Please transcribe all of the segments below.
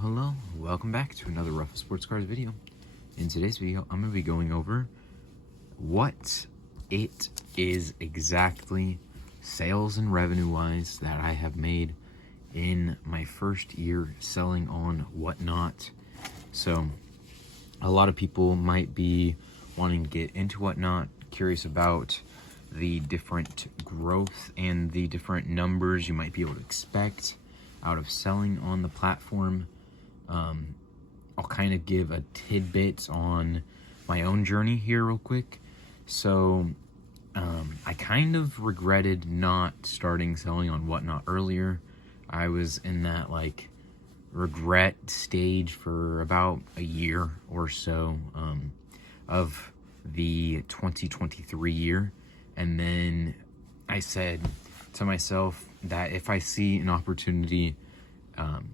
Hello, welcome back to another Ruffa Sports Cars video. In today's video, I'm going to be going over what it is exactly, sales and revenue wise, that I have made in my first year selling on Whatnot. So a lot of people might be wanting to get into Whatnot, curious about the different growth and the different numbers you might be able to expect out of selling on the platform. I'll kind of give a tidbit on my own journey here real quick. So I kind of regretted not starting selling on Whatnot earlier. I was in that regret stage for about a year or so of the 2023 year. And then I said to myself that if I see an opportunity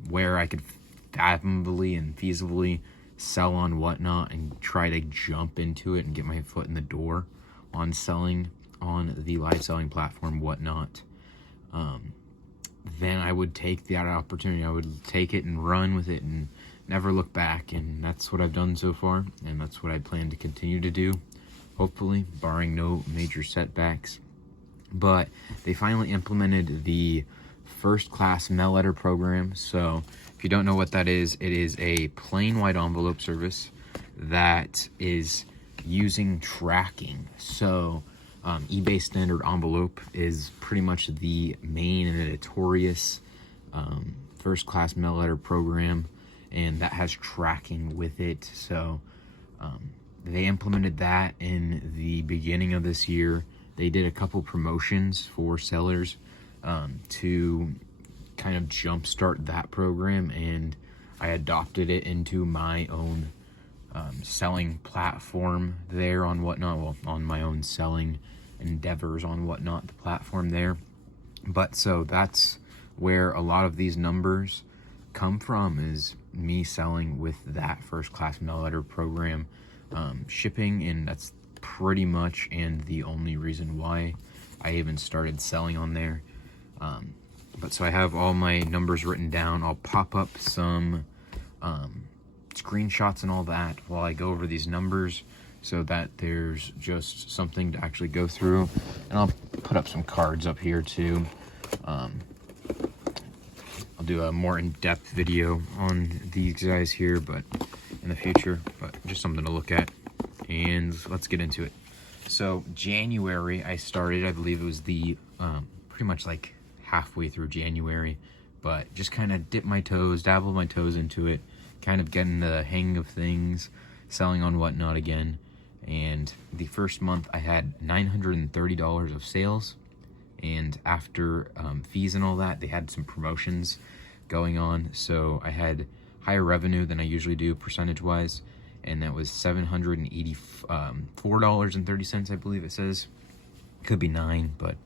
where I could fathomably and feasibly sell on Whatnot and try to jump into it and get my foot in the door on selling on the live selling platform Whatnot, then I would take that opportunity. I would take it and run with it and never look back. And that's what I've done so far, and that's what I plan to continue to do, hopefully, barring no major setbacks. But they finally implemented the first class mail letter program. So if you don't know what that is, it is a plain white envelope service that is using tracking. So eBay standard envelope is pretty much the main and notorious first class mail letter program, and that has tracking with it. So they implemented that in the beginning of this year. They did a couple promotions for sellers to kind of jumpstart that program, and I adopted it into my own selling platform there on Whatnot. Well, on my own selling endeavors on Whatnot, the platform there. But so that's where a lot of these numbers come from, is me selling with that first class mail letter program, shipping, and that's pretty much and the only reason why I even started selling on there. But so I have all my numbers written down. I'll pop up some screenshots and all that while I go over these numbers, so that there's just something to actually go through. And I'll put up some cards up here too. I'll do a more in-depth video on these guys here, but in the future, but just something to look at. And let's get into it. So January, I started, I believe it was the pretty much like halfway through January, but just kind of dip my toes, dabble my toes into it, kind of getting the hang of things, selling on Whatnot again. And the first month I had $930 of sales, and after fees and all that, they had some promotions going on, so I had higher revenue than I usually do percentage wise, and that was $784.30, I believe it says. Could be 9, but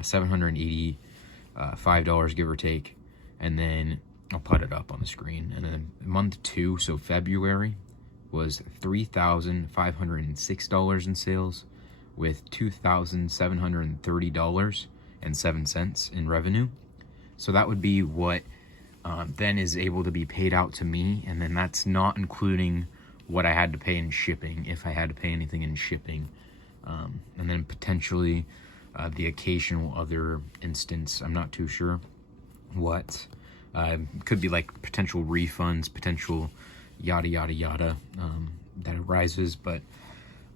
$785, give or take. And then I'll put it up on the screen. And then month 2, so February, was $3,506 in sales, with $2,730.07 in revenue. So that would be what then is able to be paid out to me, and then that's not including what I had to pay in shipping, if I had to pay anything in shipping, and then potentially the occasional other instance, I'm not too sure what, could be like potential refunds, potential yada yada yada that arises. But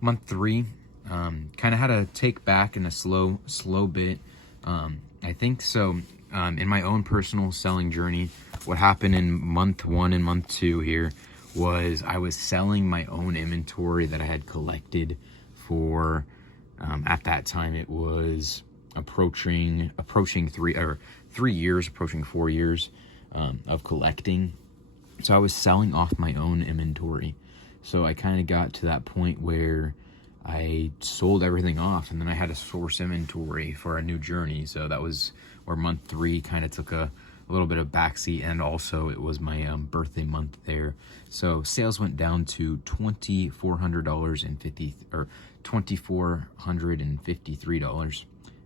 month 3 kind of had to take back in a slow bit. I think so. In my own personal selling journey, what happened in month 1 and month 2 here was I was selling my own inventory that I had collected for, at that time it was approaching 3 years, approaching 4 years of collecting. So I was selling off my own inventory. So I kind of got to that point where I sold everything off, and then I had to source inventory for a new journey. So that was where month 3 kind of took a little bit of backseat, and also it was my birthday month there. So sales went down to $2,453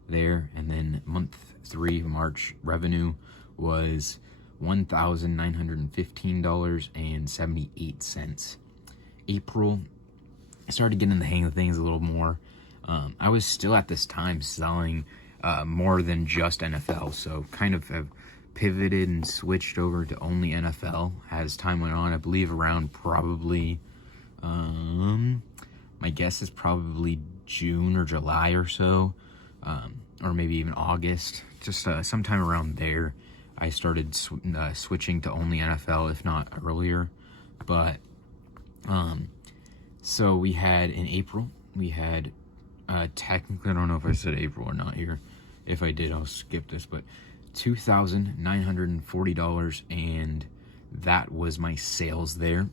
there. And then month 3, March, revenue was $1,915.78. April, I started getting the hang of things a little more. I was still at this time selling more than just NFL, so kind of have pivoted and switched over to only NFL as time went on. I believe around probably, my guess is probably June or July or so, or maybe even August, just sometime around there. I started switching to only NFL, if not earlier. But so we had in April, we had technically, I don't know if I said April or not here. If I did, I'll skip this, but $2,940, and that was my sales there,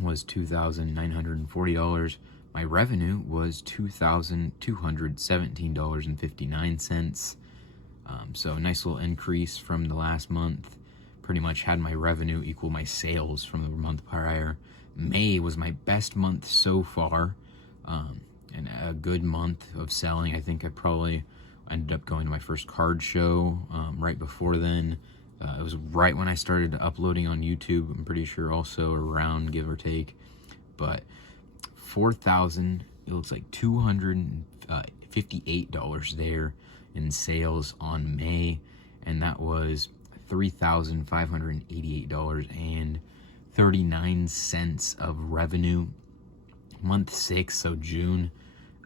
was $2,940. My revenue was $2,217.59. So a nice little increase from the last month. Pretty much had my revenue equal my sales from the month prior. May was my best month so far, and a good month of selling. I think I probably ended up going to my first card show right before then. It was right when I started uploading on YouTube. I'm pretty sure also around, give or take. But $4,000, it looks like $258 there in sales on May, and that was $3,588.39 of revenue. Month 6, so June,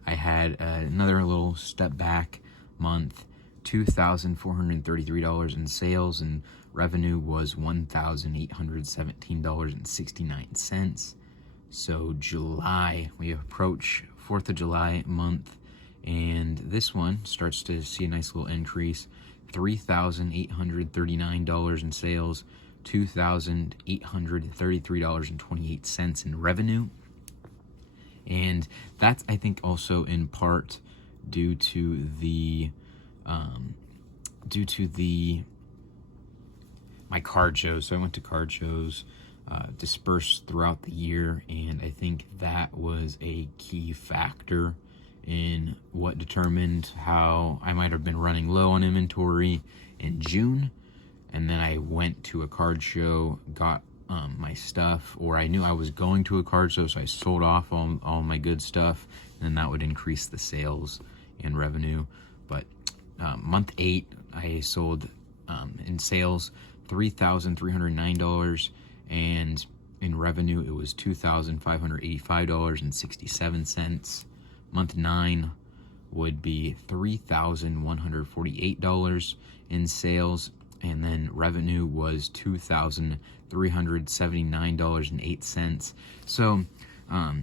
I had another little step back month, $2,433 in sales, and revenue was $1,817.69. So July, we approach 4th of July month, and this one starts to see a nice little increase, $3,839 in sales, $2,833.28 in revenue. And that's, I think, also in part due to my card shows. So I went to card shows dispersed throughout the year, and I think that was a key factor in what determined how I might have been running low on inventory in June. And then I went to a card show, got my stuff, or I knew I was going to a card show, so I sold off all my good stuff, and then that would increase the sales and revenue. But month 8, I sold in sales $3,309, and in revenue it was $2,585.67. Month 9 would be $3,148 in sales, and then revenue was $2,379.08. So a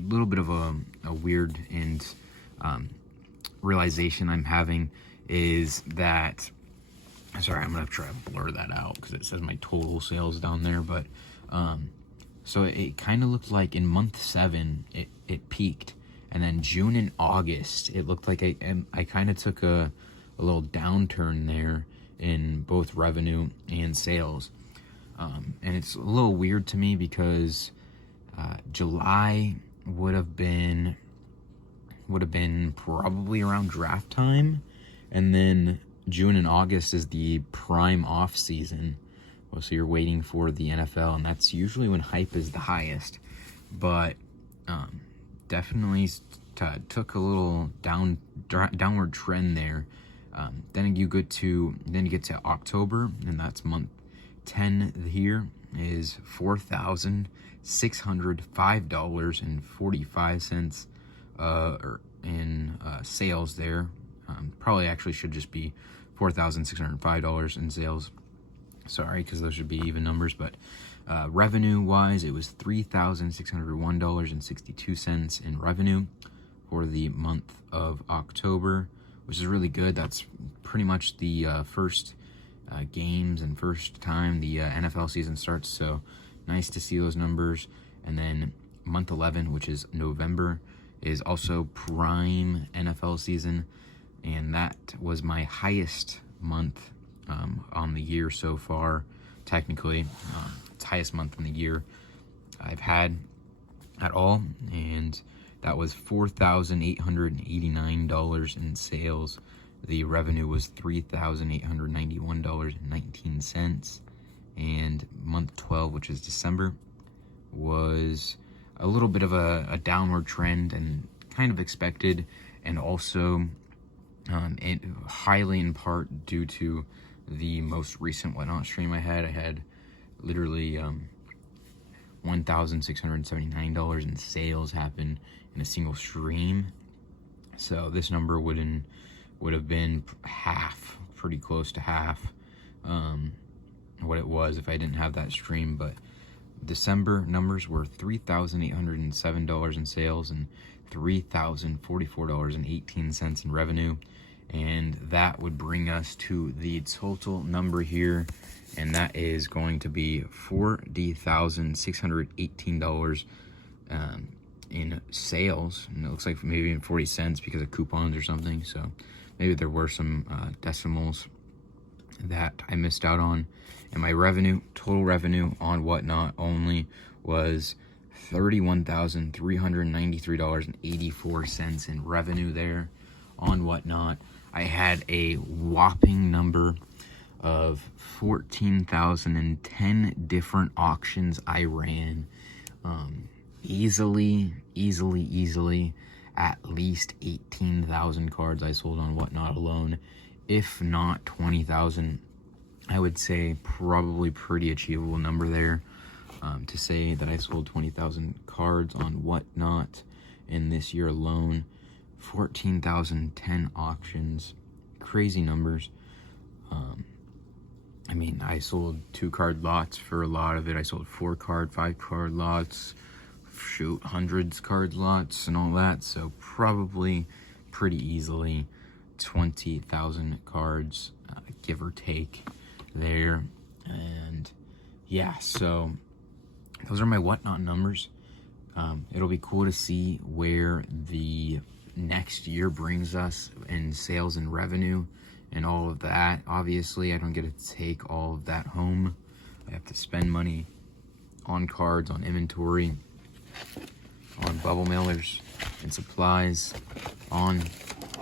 little bit of a weird and realization I'm having is that, sorry, I'm gonna try to blur that out because it says my total sales down there, but so it kind of looked like in month 7 it peaked, and then June and August it looked like I kind of took a little downturn there in both revenue and sales. And it's a little weird to me because July would have been probably around draft time, and then June and August is the prime off season. Well, so you're waiting for the NFL, and that's usually when hype is the highest. But definitely took a little downward trend there. Then you get to October, and that's month 10 here is $4,605.45 in sales there. Probably actually should just be $4,605 in sales. Sorry, because those should be even numbers. But revenue wise, it was $3,601.62 in revenue for the month of October, which is really good. That's pretty much the first games and first time the NFL season starts, so nice to see those numbers. And then month 11, which is November, is also prime NFL season, and that was my highest month on the year so far. Technically, it's highest month in the year I've had at all, and that was $4,889 in sales. The revenue was $3,891.19, and month 12, which is December, was a little bit of a downward trend and kind of expected, and also highly in part due to the most recent Whatnot stream I had. I had literally $1,679 in sales happen in a single stream. So this number would have been half, pretty close to half, what it was if I didn't have that stream. But December numbers were $3,807 in sales and $3,044.18 in revenue, and that would bring us to the total number here, and that is going to be $40,618 in sales, and it looks like maybe in 40 cents because of coupons or something. So maybe there were some decimals that I missed out on. And my revenue, total revenue on Whatnot only, was $31,393.84 in revenue there on Whatnot. I had a whopping number of 14,010 different auctions I ran. Easily at least 18,000 cards I sold on Whatnot alone, if not 20,000. I would say probably pretty achievable number there, to say that I sold 20,000 cards on Whatnot in this year alone. 14,010 auctions, crazy numbers. I mean, I sold 2-card lots for a lot of it. I sold 4-card, 5-card lots, hundreds card lots and all that. So probably pretty easily 20,000 cards, give or take there. And yeah, so those are my Whatnot numbers. It'll be cool to see where the next year brings us in sales and revenue and all of that. Obviously, I don't get to take all of that home. I have to spend money on cards, on inventory, on bubble mailers and supplies, on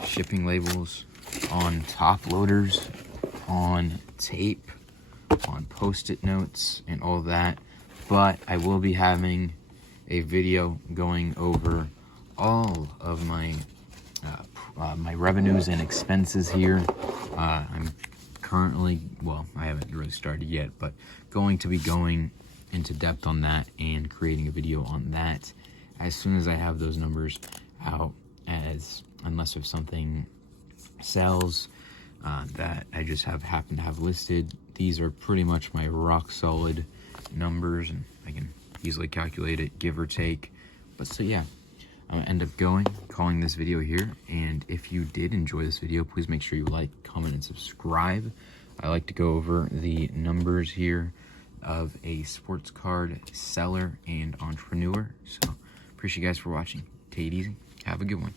shipping labels, on top loaders, on tape, on post-it notes, and all that. But I will be having a video going over all of my my revenues and expenses here. I'm currently, well, I haven't really started yet, but going to be going into depth on that and creating a video on that as soon as I have those numbers out, unless if something sells that I just happen to have listed. These are pretty much my rock solid numbers, and I can easily calculate it, give or take. But so yeah, I'm gonna end up calling this video here. And if you did enjoy this video, please make sure you like, comment, and subscribe. I like to go over the numbers here of a sports card seller and entrepreneur. So appreciate you guys for watching. Take it easy. Have a good one.